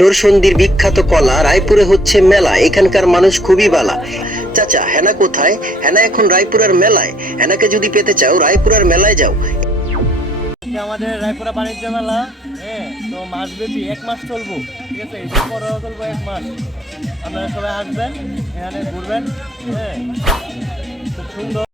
নরসন্দির বিখ্যাত কলা রায়পুরে হচ্ছে মেলা, এখানকার মানুষ খুবই বালা। চাচা, হেনা কোথায়? হেনা এখন রায়পুরার মেলায়। হেনাকে যদি পেতে চাও রায়পুরার মেলায় যাও। আমাদের রায়পুরা বাণিজ্য মেলা, হ্যাঁ, তো মাসব্যাপী 1 মাস চলবো, ঠিক আছে? এটার পরেও চলবো 1 মাস। আপনারা সবাই আসবেন, এখানে ঘুরবেন, হ্যাঁ, খুব সুন্দর।